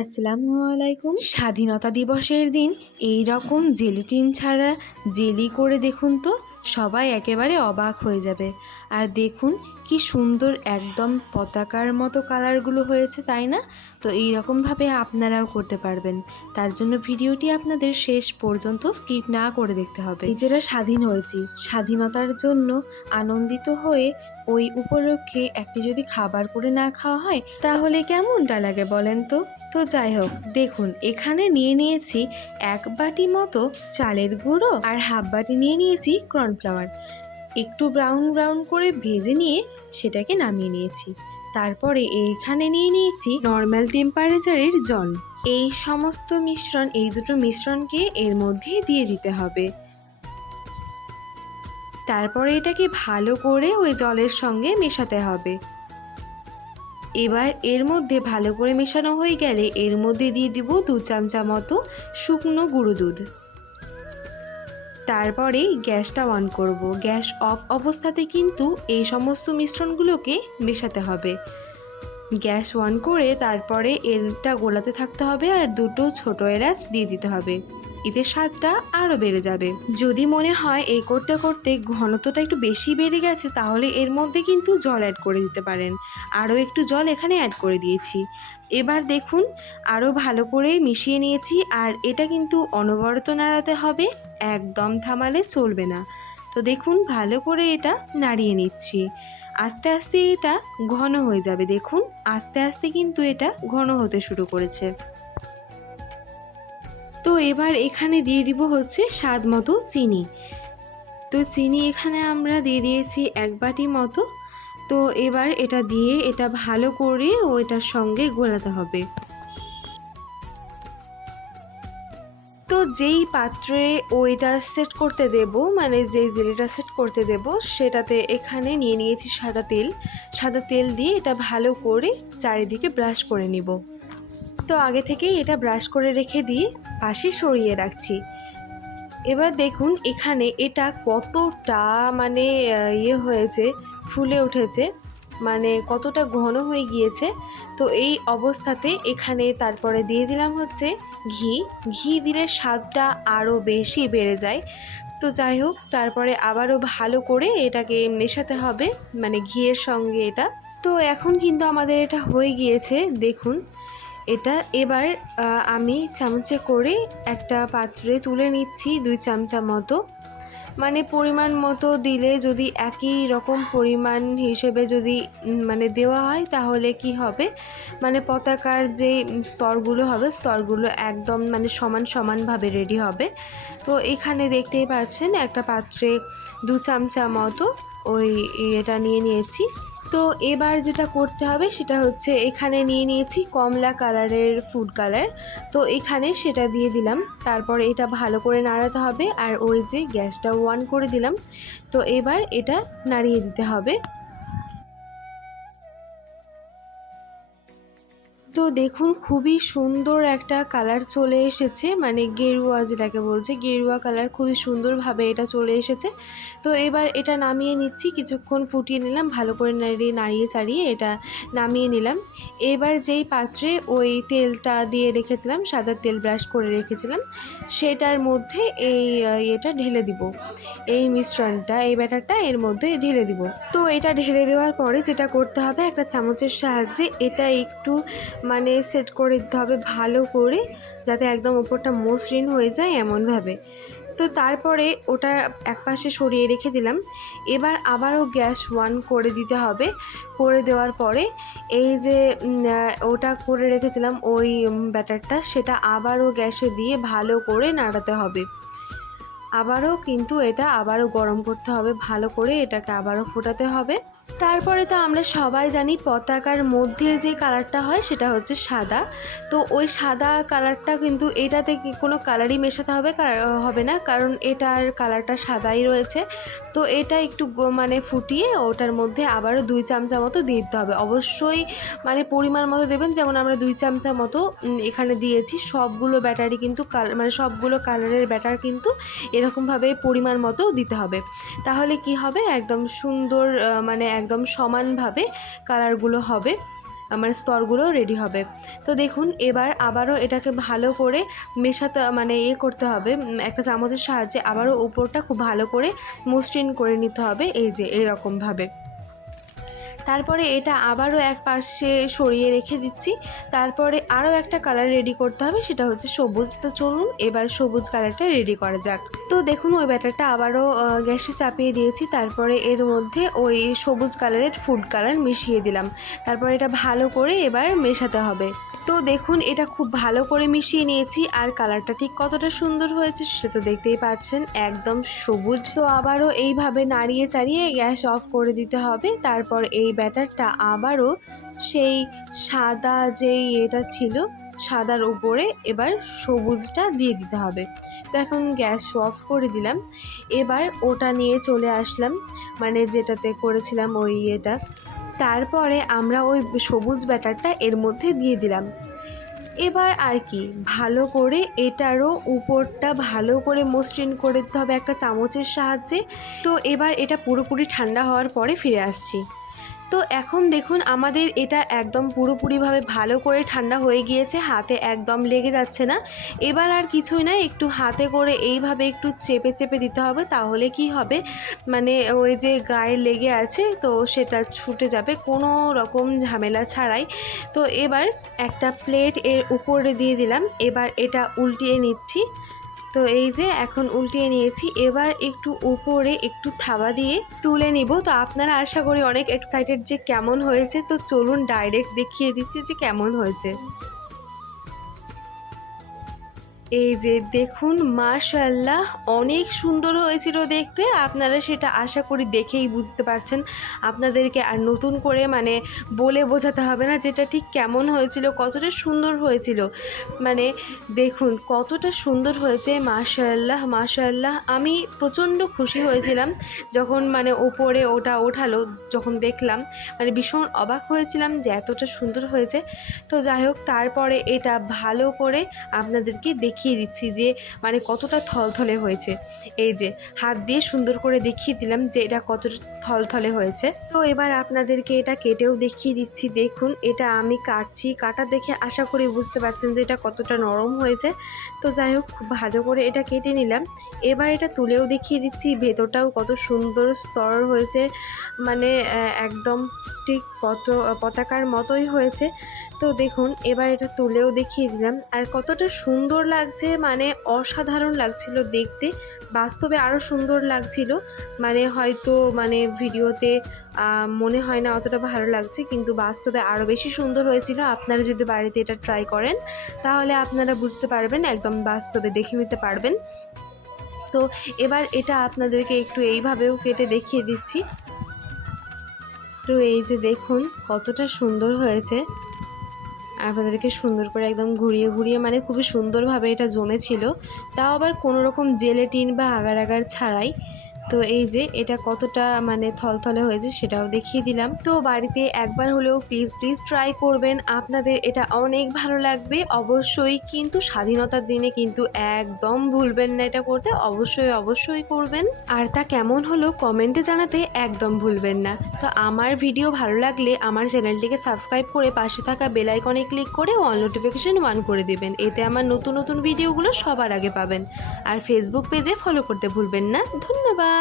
আসসালামু আলাইকুম। স্বাধীনতা দিবসের দিন এই রকম জেলিটিন ছাড়া জেলি করে দেখুন তো, সবাই একেবারে অবাক হয়ে যাবে। আর দেখুন কি সুন্দর একদম পতাকার মতো কালারগুলো হয়েছে, তাই না? তো এই রকমভাবে আপনারাও করতে পারবেন। তার জন্য ভিডিওটি আপনাদের শেষ পর্যন্ত স্কিপ না করে দেখতে হবে। নিজেরা স্বাধীন হয়েছি, স্বাধীনতার জন্য আনন্দিত হয়ে ওই উপলক্ষে একটি যদি খাবার করে না খাওয়া হয় তাহলে কেমনটা লাগে বলেন তো? তো যাই হোক, দেখুন এখানে নিয়ে নিয়েছি 1 বাটি মতো চালের গুঁড়ো আর হাফ বাটি নিয়ে নিয়েছি কর্নফ্লাওয়ার। একটু ব্রাউন ব্রাউন করে ভেজে নিয়ে সেটাকে নামিয়ে নিয়েছি। তারপরে এইখানে নিয়ে নিয়েছি নর্মাল টেম্পারেচারের জল। এই সমস্ত মিশ্রণ, এই দুটো মিশ্রণকে এর মধ্যে দিয়ে দিতে হবে। তারপরে এটাকে ভালো করে ওই জলের সঙ্গে মেশাতে হবে। এবার এর মধ্যে ভালো করে মেশানো হয়ে গেলে এর মধ্যে দিয়ে দিব 2 চামচা মতো শুকনো গুঁড়ো দুধ। তারপরে গ্যাসটা অন করব। গ্যাস অফ অবস্থাতে কিন্তু এই সমস্ত মিশ্রণগুলোকে মেশাতে হবে। গ্যাস অন করে তারপরে এটা গোলাতে থাকতে হবে আর 2টো ছোট এলাচ দিয়ে দিতে হবে। এতে স্বাদটা আরও বেড়ে যাবে। যদি মনে হয় এই করতে করতে ঘনত্বটা একটু বেশি বেড়ে গেছে তাহলে এর মধ্যে কিন্তু জল অ্যাড করে দিতে পারেন। আরও একটু জল এখানে অ্যাড করে দিয়েছি। এবার দেখুন আরও ভালো করে মিশিয়ে নিয়েছি। আর এটা কিন্তু অনবরত নাড়াতে হবে, একদম থামালে চলবে না। তো দেখুন ভালো করে এটা নাড়িয়ে নিচ্ছি। আস্তে আস্তে এটা ঘন হয়ে যাবে। দেখুন আস্তে আস্তে কিন্তু এটা ঘন হতে শুরু করেছে। তো এবার এখানে দিয়ে দিব হচ্ছে স্বাদ মতো চিনি। তো চিনি এখানে আমরা দিয়ে দিয়েছি 1 বাটি মতো। তো এবার এটা দিয়ে এটা ভালো করে এটার সঙ্গে গোলাতে হবে। তো যেই পাত্রে ওইটা সেট করতে দেব, মানে যেই জেলিটা সেট করতে দেব সেটাতে এখানে নিয়ে নিয়েছি সাদা তেল। সাদা তেল দিয়ে এটা ভালো করে চারিদিকে ব্রাশ করে নিব। তো আগে থেকেই এটা ব্রাশ করে রেখে দিয়ে পাশে সরিয়ে রাখছি। এবার দেখুন এখানে এটা কতটা মানে হয়েছে, ফুলে উঠেছে, মানে কতটা ঘন হয়ে গিয়েছে। তো এই অবস্থাতে এখানে তারপরে দিয়ে দিলাম হচ্ছে ঘি। ঘি দিলে স্বাদটা আরও বেশি বেড়ে যায়। তো যাই হোক, তারপরে আবারও ভালো করে এটাকে মেশাতে হবে, মানে ঘিয়ের সঙ্গে এটা। তো এখন কিন্তু আমাদের এটা হয়ে গিয়েছে। দেখুন এটা এবার আমি চামচে করে একটা পাত্রে তুলে নিচ্ছি 2 চামচা মতো। মানে পরিমাণ মতো দিলে, যদি একই রকম পরিমাণ হিসেবে যদি মানে দেওয়া হয় তাহলে কি হবে, মানে পতাকার যে স্তরগুলো হবে স্তরগুলো একদম মানে সমানভাবে রেডি হবে। তো এখানে দেখতেই পাচ্ছেন একটা পাত্রে 2 চামচা মতো ওই এটা নিয়ে নিয়েছি। তো এবার যেটা করতে হবে সেটা হচ্ছে এখানে নিয়ে নিয়েছি কমলা কালারের ফুড কালার। তো এখানে সেটা দিয়ে দিলাম। তারপর এটা ভালো করে নাড়াতে হবে আর ওই যে গ্যাসটা অন করে দিলাম। তো এবার এটা নাড়িয়ে দিতে হবে। তো দেখুন খুবই সুন্দর একটা কালার চলে এসেছে, মানে গেরুয়া যেটাকে বলছে, গেরুয়া কালার খুবই সুন্দরভাবে এটা চলে এসেছে। তো এবার এটা নামিয়ে নিচ্ছি, কিছুক্ষণ ফুটিয়ে নিলাম, ভালো করে নাড়িয়ে চাড়িয়ে এটা নামিয়ে নিলাম। এবার যেই পাত্রে ওই তেলটা দিয়ে রেখেছিলাম, সাদা তেল ব্রাশ করে রেখেছিলাম, সেটার মধ্যে এই এটা ঢেলে দিব। এই মিশ্রণটা, এই ব্যাটারটা এর মধ্যে ঢেলে দিব। তো এটা ঢেলে দেওয়ার পরে যেটা করতে হবে, একটা চামচের সাহায্যে এটা একটু মানে সেট করে দিতে হবে ভালো করে, যাতে একদম উপরটা মসৃণ হয়ে যায় এমনভাবে। তো তারপরে ওটা একপাশে সরিয়ে রেখে দিলাম। এবার আবারও গ্যাস অন করে দিতে হবে। করে দেওয়ার পরে এই যে ওটা করে রেখেছিলাম ওই ব্যাটারটা, সেটা আবারও গ্যাসে দিয়ে ভালো করে নাড়াতে হবে। আবারও কিন্তু এটা আবারও গরম করতে হবে, ভালো করে এটাকে আবারও ফোটাতে হবে। তারপরে তো আমরা সবাই জানি পতাকার মধ্যের যে কালারটা হয় সেটা হচ্ছে সাদা। তো ওই সাদা কালারটা কিন্তু এটাতে কোনো কালারই মেশাতে হবে না, কারণ এটার কালারটা সাদাই রয়েছে। তো এটা একটু মানে ফুটিয়ে ওটার মধ্যে আবারও 2 চামচা মতো দিয়ে দিতে হবে। অবশ্যই মানে পরিমাণ মতো দেবেন, যেমন আমরা 2 চামচা মতো এখানে দিয়েছি। সবগুলো ব্যাটারি কিন্তু মানে সবগুলো কালারের ব্যাটার কিন্তু এরকমভাবে পরিমাণ মতো দিতে হবে। তাহলে কি হবে, একদম সুন্দর মানে একদম সমানভাবে কালারগুলো হবে। আমার স্তরগুলো রেডি হবে। তো দেখুন এবার আবারও এটাকে ভালো করে মেশাতে মানে করতে হবে, একটা চামচের সাহায্যে আবারও উপরটা খুব ভালো করে মসৃণ করে নিতে হবে, এই যে এরকমভাবে। তারপরে এটা আবারও এক পাশে সরিয়ে রেখে দিচ্ছি। তারপরে আরও একটা কালার রেডি করতে হবে, সেটা হচ্ছে সবুজ। তো চলুন এবার সবুজ কালারটা রেডি করা যাক। তো দেখুন ওই ব্যাটারটা আবারও গ্যাসে চাপিয়ে দিয়েছি। তারপরে এর মধ্যে ওই সবুজ কালারের ফুড কালার মিশিয়ে দিলাম। তারপরে এটা ভালো করে এবার মেশাতে হবে। তো দেখুন এটা খুব ভালো করে মিশিয়ে নিয়েছি, আর কালারটা ঠিক কতটা সুন্দর হয়েছে সেটা তো দেখতেই পাচ্ছেন, একদম সবুজ। তো আবারও এইভাবে নাড়িয়ে চাড়িয়ে গ্যাস অফ করে দিতে হবে। তারপর এই ব্যাটারটা আবারও সেই সাদা যেই এটা ছিল সাদার উপরে এবার সবুজটা দিয়ে দিতে হবে। তো এখন গ্যাস অফ করে দিলাম। এবার ওটা নিয়ে চলে আসলাম, মানে যেটাতে করেছিলাম ওই এটা। তারপরে আমরা ওই সবুজ ব্যাটারটা এর মধ্যে দিয়ে দিলাম। এবার আর কি ভালো করে এটারও উপরটা ভালো করে মসৃণ করে দিতে হবে একটা চামচের সাহায্যে। তো এবার এটা পুরোপুরি ঠান্ডা হওয়ার পরে ফিরে আসছি। তো এখন দেখুন আমাদের এটা একদম পুরোপুরিভাবে ভালো করে ঠান্ডা হয়ে গিয়েছে, হাতে একদম লেগে যাচ্ছে না। এবার আর কিছুই না, একটু হাতে করে এইভাবে একটু চেপে চেপে দিতে হবে, তাহলে কি হবে মানে ওই যে গায়ে লেগে আছে তো সেটা ছুটে যাবে কোনো রকম ঝামেলা ছাড়াই। তো এবার একটা প্লেট এর উপরে দিয়ে দিলাম। এবার এটা উল্টিয়ে নিচ্ছি। তো এই যে এখন উল্টিয়ে নিয়েছি, এবার একটু উপরে একটু থাবা দিয়ে তুলে নিব। তো আপনারা আশা করি অনেক এক্সাইটেড যে কেমন হয়েছে। তো চলুন ডাইরেক্ট দেখিয়ে দিচ্ছি যে কেমন হয়েছে। এই যে দেখুন মাশাআল্লাহ অনেক সুন্দর হয়েছিল দেখতে, আপনারা সেটা আশা করি দেখেই বুঝতে পারছেন। আপনাদেরকে আর নতুন করে মানে বলে বোঝাতে হবে না যেটা ঠিক কেমন হয়েছিল, কতটা সুন্দর হয়েছিল। মানে দেখুন কতটা সুন্দর হয়েছে, মাশাআল্লাহ মাশাআল্লাহ। আমি প্রচণ্ড খুশি হয়েছিলাম যখন মানে ওপরে ওটা ওঠালো, যখন দেখলাম মানে ভীষণ অবাক হয়েছিলাম যে এতটা সুন্দর হয়েছে। তো যাই হোক তারপরে এটা ভালো করে আপনাদেরকে দেখিয়ে দিচ্ছি যে মানে কতটা থলথলে হয়েছে। এই যে হাত দিয়ে সুন্দর করে দেখিয়ে দিলাম যে এটা কতটা থলথলে হয়েছে। তো এবার আপনাদেরকে এটা কেটেও দেখিয়ে দিচ্ছি। দেখুন এটা আমি কাটছি, কাটা দেখে আশা করি বুঝতে পারছেন যে এটা কতটা নরম হয়েছে। তো যাই হোক খুব ভালো করে এটা কেটে নিলাম। এবার এটা তুলেও দেখিয়ে দিচ্ছি, ভেতরটাও কত সুন্দর স্তর হয়েছে, মানে একদম ঠিক পতাকার মতোই হয়েছে। তো দেখুন এবার এটা তুলেও দেখিয়ে দিলাম, আর কতটা সুন্দর লাগছে, মানে অসাধারণ লাগছিল দেখতে। বাস্তবে আরও সুন্দর লাগছিল, মানে হয়তো মানে ভিডিওতে মনে হয় না অতটা ভালো লাগছে, কিন্তু বাস্তবে আরও বেশি সুন্দর হয়েছিল। আপনারা যদি বাড়িতে এটা ট্রাই করেন তাহলে আপনারা বুঝতে পারবেন, একদম বাস্তবে দেখে নিতে পারবেন। তো এবার এটা আপনাদেরকে একটু এইভাবেও কেটে দেখিয়ে দিচ্ছি। তো এই যে দেখুন কতটা সুন্দর হয়েছে, আপনাদেরকে সুন্দর করে একদম ঘুরিয়ে ঘুরিয়ে মানে খুবই সুন্দরভাবে এটা জমেছিল, তাও আবার কোনো রকম জেলেটিন বা আগার আগার ছাড়াই। তো এই যে এটা কতটা মানে থলথলে হয়েছে সেটাও দেখিয়ে দিলাম। তো বাড়িতে একবার হলেও প্লিজ প্লিজ ট্রাই করবেন, আপনাদের এটা অনেক ভালো লাগবে অবশ্যই। কিন্তু স্বাধীনতার দিনে কিন্তু একদম ভুলবেন না এটা করতে, অবশ্যই অবশ্যই করবেন। আর তা কেমন হলো কমেন্টে জানাতে একদম ভুলবেন না। তো আমার ভিডিও ভালো লাগলে আমার চ্যানেলটিকে সাবস্ক্রাইব করে পাশে থাকা বেল আইকনে ক্লিক করে অল নোটিফিকেশন অন করে দিবেন, এতে আমার নতুন নতুন ভিডিওগুলো সবার আগে পাবেন। আর ফেসবুক পেজে ফলো করতে ভুলবেন না। ধন্যবাদ।